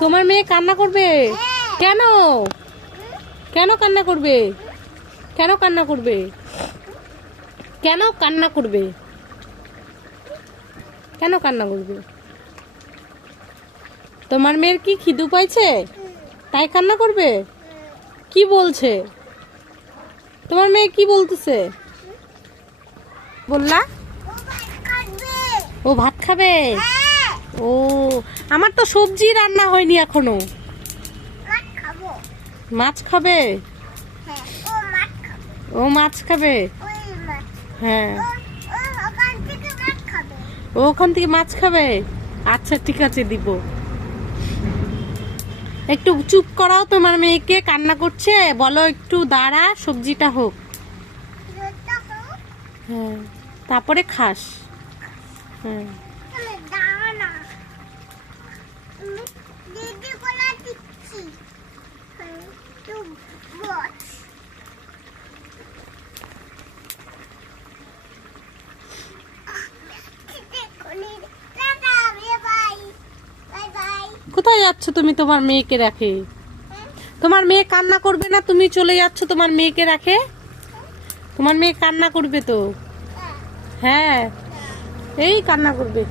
তোমার মেয়ে কান্না করবে কেন? কেন কান্না করবে? কেন কান্না করবে? কেন কান্না করবে? কেন কান্না করবে? তোমার মেয়ের কি খিদু পাইছে তাই কান্না করবে? কি বলছে তোমার মেয়ে? কি বলতেছে? বললা ও ভাত খাবে? ও আমার তো সবজি রান্না হয়নি এখনো। মাছ খাবে? ও মাছ খাবে। হ্যাঁ ও ওখান থেকে মাছ খাবে। আচ্ছা ঠিক আছে দিব। একটু চুপ করাও তোমার মেয়েকে, কান্না করছে। বলো একটু দাঁড়া, সবজিটা হোক। হ্যাঁ তারপরে খাস। হ্যাঁ কোথায় যাচ্ছ তুমি তোমার মেয়েকে রাখে? তোমার মেয়ে কান্না করবে না? তুমি চলে যাচ্ছ তোমার মেয়েকে রাখে? তোমার মেয়ে কান্না করবে তো। হ্যাঁ এই কান্না করবে।